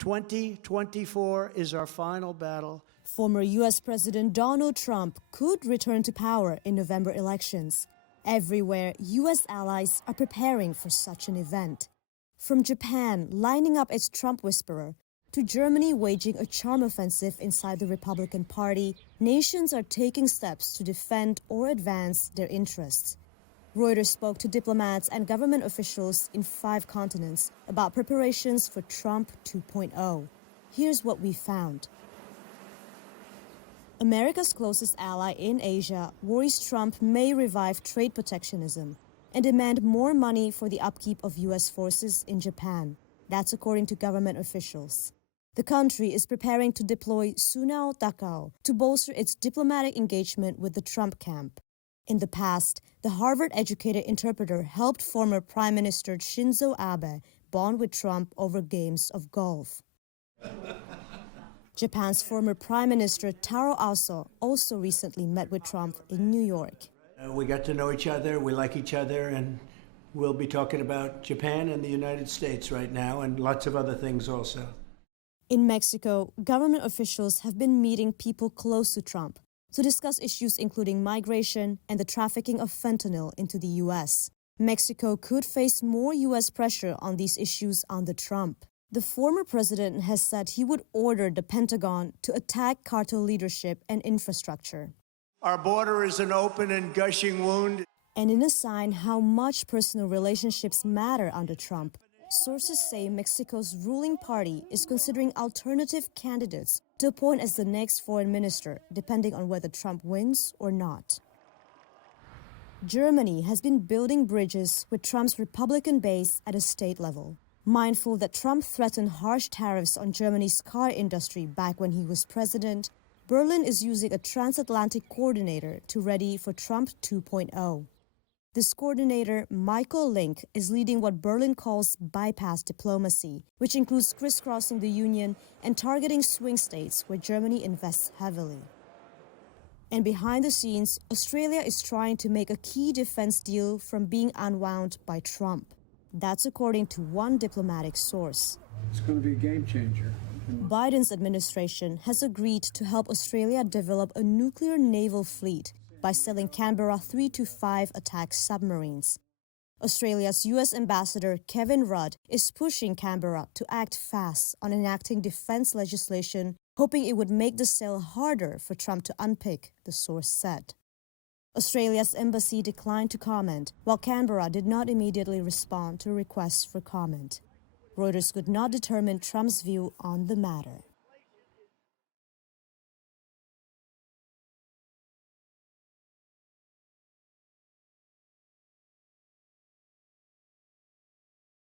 2024 is our final battle. Former U.S. President Donald Trump could return to power in November elections. Everywhere, U.S. allies are preparing for such an event. From Japan lining up its Trump whisperer, to Germany waging a charm offensive inside the Republican Party, nations are taking steps to defend or advance their interests. Reuters spoke to diplomats and government officials in 5 continents about preparations for Trump 2.0. Here's what we found. America's closest ally in Asia worries Trump may revive trade protectionism and demand more money for the upkeep of U.S. forces in Japan. That's according to government officials. The country is preparing to deploy Sunao Takao to bolster its diplomatic engagement with the Trump camp. In the past, the Harvard-educated interpreter helped former Prime Minister Shinzo Abe bond with Trump over games of golf. Japan's former Prime Minister Taro Aso also recently met with Trump in New York. We got to know each other, we like each other, and we'll be talking about Japan and the United States right now, and lots of other things also. In Mexico, government officials have been meeting people close to Trump to discuss issues including migration and the trafficking of fentanyl into the U.S. Mexico could face more U.S. pressure on these issues under Trump. The former president has said he would order the Pentagon to attack cartel leadership and infrastructure. Our border is an open and gushing wound. And in a sign how much personal relationships matter under Trump, sources say Mexico's ruling party is considering alternative candidates to appoint as the next foreign minister, depending on whether Trump wins or not. Germany has been building bridges with Trump's Republican base at a state level. Mindful that Trump threatened harsh tariffs on Germany's car industry back when he was president, Berlin is using a transatlantic coordinator to ready for Trump 2.0. This coordinator, Michael Link, is leading what Berlin calls bypass diplomacy, which includes crisscrossing the union and targeting swing states where Germany invests heavily. And behind the scenes, Australia is trying to make a key defense deal from being unwound by Trump. That's according to one diplomatic source. It's going to be a game changer. Biden's administration has agreed to help Australia develop a nuclear naval fleet by selling Canberra 3 to 5 attack submarines. Australia's U.S. Ambassador Kevin Rudd is pushing Canberra to act fast on enacting defense legislation, hoping it would make the sale harder for Trump to unpick, the source said. Australia's embassy declined to comment, while Canberra did not immediately respond to requests for comment. Reuters could not determine Trump's view on the matter.